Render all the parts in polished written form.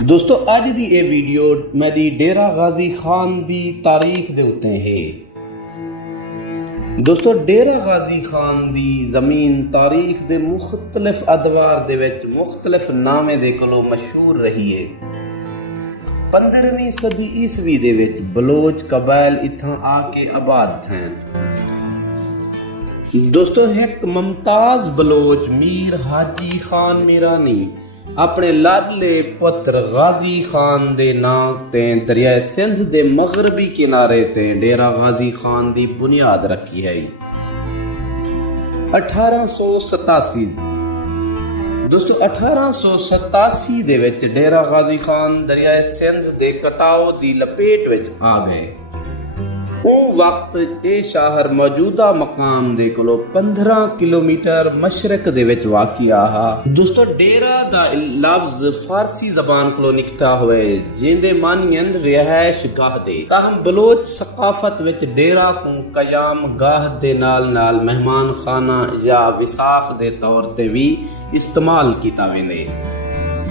दोस्तों अज दी ये वीडियो मेरी डेरा गाजी खान दी तारीख दे उत्ते है। दोस्तों डेरा गाजी खान दी जमीन तारीख दे मुख्तलिफ अदवार दे विच मुख्तलिफ नामे दे कोलों मशहूर रही है। 15वीं सदी ईसवी दे विच बलोच कबाइल इत्थां आके आबाद थे। दोस्तों एक मुमताज बलोच मीर हाजी खान मीरानी अपने लाडले पुत्र गाजी खान दे नाम ते दरिया सिंध दे मगरबी किनारे ते डेरा गाजी खान दी बुनियाद रखी है। 1887 दोस्तों 1887 दे विच डेरा गाजी खान दरिया सिंध दे कटाव दी लपेट विच आ गए। उस वक्त ये शहर मौजूदा मकाम दे कोलों 15 किलोमीटर मशरक दे विच वाक़िआ हा। दोस्तों डेरा दा लफ्ज फारसी जबान कोलों निकता हुए जिंदे मानियन रिहाइश गाह दे। ताहम बलोच सकाफत विच डेरा को कयाम गाह दे नाल नाल मेहमान खाना या विसाख दे तौर ते भी इस्तेमाल कीता वेंदे।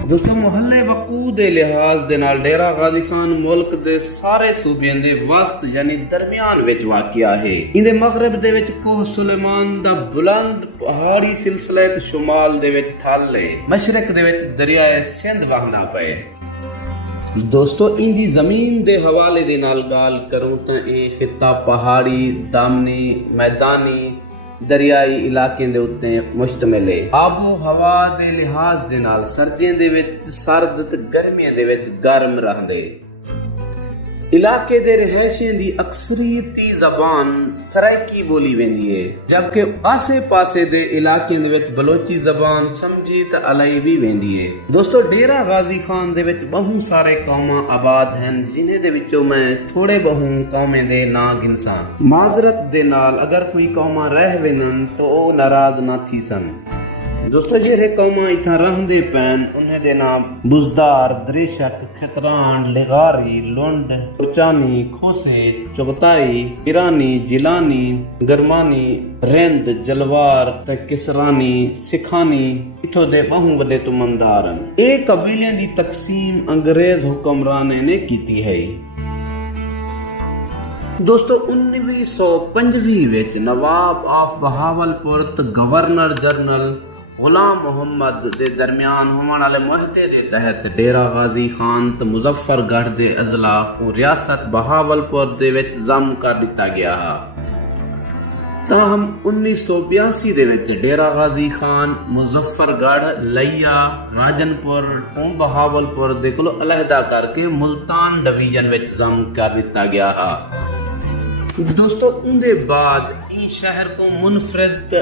दोस्तों मुहल्ले वकू दे लिहाज दे नाल डेरा गाजी खान मुल्क दे सारे सूबे दे वस्त यानी दरमियान विच वाक़िआ है। इंदे मगरब दे विच कोह सुलेमान दा बुलंद पहाड़ी सिलसिले ते शुमाल दे विच थल है। मशरक दे विच दरिया सिंध वहना पए। दोस्तों इंदी जमीन दे हवाले दे नाल गाल करूं तां ये खिता पहाड़ी दामनी मैदानी दरियाई इलाके दे उत्ते मुश्तमिल है। आबो हवा दे लिहाज दे नाल सर्दियों दे विच सर्द ते गर्मियों दे विच गर्म रहंदे। इलाके दे रहायशियों दी अक्सरीती जबान सराइकी बोली वेंदी है, जबकि आसे पासे दे इलाके दे विच बलोची जबान समझी ते अलई भी वेंदी है। दोस्तों डेरा गाजी खान दे विच बहुत सारे कौमां आबाद हैं, जिन्हें दे विचों मैं थोड़े बहु कौमें दे ना गिनसां। माजरत दे नाल अगर कोई कौमां रह वेनन तो ओ नाराज ना थी सन। दोस्तों जेरे कौमां इत्थां रहंदे पैन उन्हें दे नाम बुजदार, दरेशक, खतरान, लिगारी, लुंड, उचानी, खोसे, चुगताई, ईरानी, जिलानी, गरमानी, रेंद, जलवार ते किसरानी, सिखानी इथों दे बहु वड्डे तुमंदार हैं। ये कबीलियां दी तकसीम अंग्रेज हुक्मराने ने कीती है। दोस्तों 1925 विच नवाब ऑफ बहावलपुर ते गवर्नर जनरल गुलाम मोहम्मद दे दरमियान होने वाले मुआहदे दे तहत डेरा गाजी खान ते मुजफ्फरगढ़ दे अजला को रियासत बहावलपुर दे विच जम कर दिता गया है। ताहम 1982 दे विच डेरा गाजी खान मुजफ्फरगढ़, लैया, राजनपुर तो बहावलपुर दे कोलों अलहदा करके मुल्तान डिवीजन विच जम कर दिता गया है। दोस्तों उनके बाद इस शहर को मुनफरद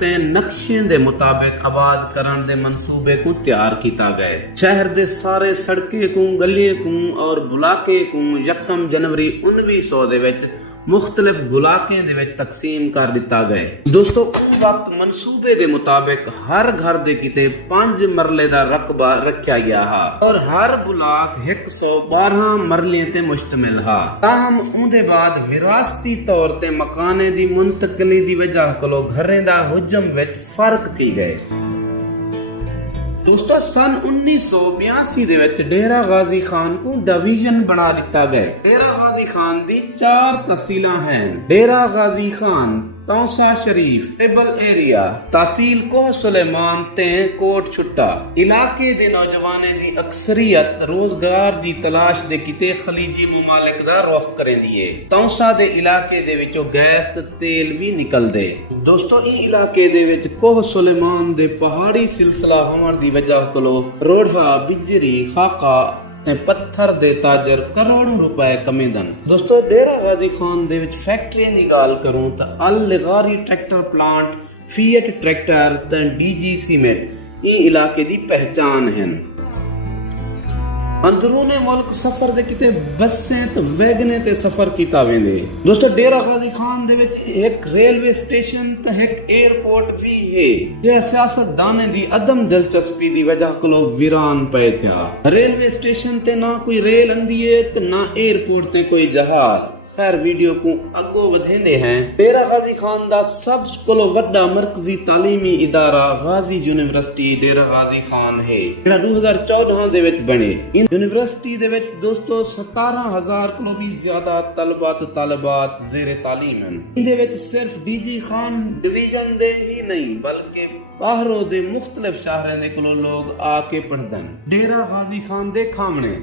ते नक्शे दे मुताबिक आबाद करने दे मंसूबे को तैयार किया गया। शहर दे सारे सड़कें को गलियां को और बुलाके को 1 जनवरी 1900 दे विच मुख्तलिफ बुलाकें दे विच तकसीम कर दिता गया। दोस्तों उस वक्त मंसूबे दे मुताबिक हर घर दे किते 5 मरले दा रकबा रखा गया हा और हर बुलाक 112 मरले ते मुश्तमिल हा। ताहम उनके बाद विरासती तौर ते मकाने दी मुंतकली दी वजह कोलों घरें दा हुजम विच फर्क थी गए। दोस्तों सन 1982 दे विच डेरा गाजी खान को डिवीजन बना दिता गया। डेरा गाजी खान दी 4 तहसीलां हैं। डेरा गाजी खान, तौसा शरीफ, ट्रिबल एरिया, तहसील कोह सुलेमान ते कोट छुट्टा। इलाके दे नौजवाने दी अक्सरियत रोजगार दी तलाश दे किते खलीजी मुमालिक दा रुख करेंदी है। तौसा दे इलाके दे विचों गैस ते तेल भी निकलदे। दोस्तों ई इलाके दे विच कोह सुलेमान दे पहाड़ी सिलसिला होने दी वजह कोलों रोड़ा, बिजरी, खाका पत्थर दे ताजर करोड़ों रुपए कमेंदन। दोस्तों डेरा गाजी खान दे विच फैक्ट्रियां दी गाल करूं तां अल लिगारी ट्रैक्टर प्लांट, फिएट ट्रैक्टर ते डीजी सीमेंट ई इलाके दी पहचान हैं। अंदरूने मुल्क सफर दे किते बसें ते वैगने ते सफर कीता वेंदे। दोस्तों डेरा गाजी खान दे विच एक रेलवे स्टेशन ते एक एयरपोर्ट भी है। यह सियासतदाने दी अदम दिलचस्पी दी वजह कोलों वीरान पे था। रेलवे स्टेशन ते ना कोई रेल अंदी है ते ना एयरपोर्ट ते कोई जहाज। खैर वीडियो को अगो वधेंदे हैं। डेरा गाजी खान दा सब कोलो वड्डा मरकजी तालीमी इदारा गाजी यूनिवर्सिटी डेरा गाजी खान है, जेड़ा 2014 दे विच बने। इन यूनिवर्सिटी दे विच दोस्तों 17,000 कोलों भी ज्यादा तलबा ते तालिबात ज़ेरे तालीम हैं। इहदे विच सिर्फ डीजी खान डिवीजन दे ही नहीं बल्कि बाहरों दे मुख्तलिफ शहरों दे कोलों लोग आके पढ़दन। डेरा गाजी खान दे खामने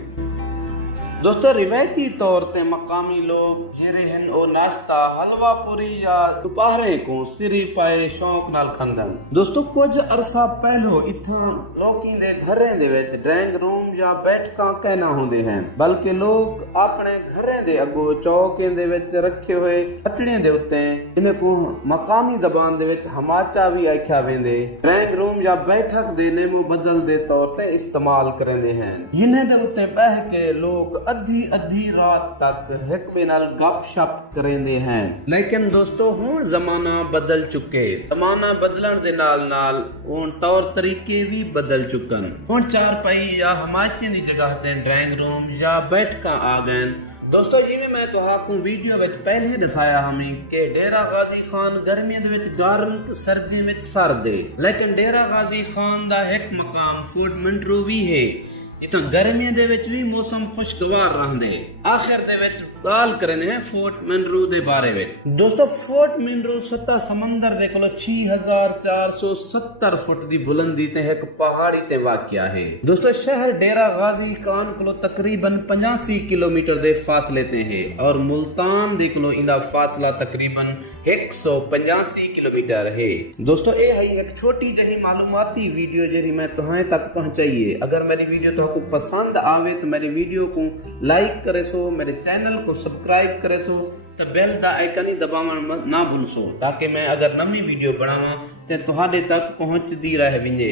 दोस्तों रिवायती तौर ते मकामी लोग जेरे हन ओ नाश्ता हलवा पूरी या दोपहरे को सिरी पाए शौक नाल खंदन। दोस्तों कुछ अरसा पहलो इत्थां लोकी दे घरें दे विच ड्राइंग रूम या बैठकां कहना होंदे हैं, बल्कि लोग अपने घरें दे अगो चौकें दे विच रखे हुए पटड़ियां दे उत्ते इन्हें को मकामी जबान दे विच हमाचा भी आख्या वेंदे ड्राइंग रूम या बैठक दे नेमो बदल दे तौर ते इस्तेमाल करंदे हैं। इन्हें दे उत्ते बह के लोग अद्धी रात तक एक बे नाल गपशप करेंदे हैं। लेकिन दोस्तों हुण जमाना बदल चुके, जमाना बदलण दे नाल नाल हुण तौर तरीके भी बदल चुकन। हुण चारपाई या हमाचे दी जगह ते ड्राइंग रूम या बैठकां आ गए। दोस्तों जिवें मैं तुहानू वीडियो विच पहले दसाया हमें कि डेरा गाजी खान गर्मियों दे विच गर्म ते सर्दियों विच सर्द है, लेकिन डेरा गाजी खान दा एक मकाम फोर्ट मंटरू भी है जिथे गर्मियों दे विच भी मौसम खुशगवार रहंदे। आखिर दे विच गाल करने हैं फोर्ट मनरू दे बारे में। दोस्तों फोर्ट मनरू सतह समंदर दे कोलो 6470 फुट दी बुलंदी ते एक पहाड़ी ते वाक़या है। दोस्तों शहर डेरा गाजी खान कोलो तकरीबन 85 किलोमीटर दे फासले ते है और मुल्तान दे कोलो इंदा फासला तकरीबन 185 किलोमीटर है। दोस्तों ये है एक छोटी जही मालूमाती वीडियो जेरी मैं तुहां तक पहुंचाई है। अगर मेरी वीडियो तुहां को पसंद आवे तो मेरी वीडियो को लाइक करे सो, मेरे चैनल को सब्सक्राइब करे सो, तो बेल दा आइकन ही दबावण ना भूल सो, ताकि मैं अगर नवी वीडियो बनावां ते तुहाडे तक पहुंचदी रहे विंजे।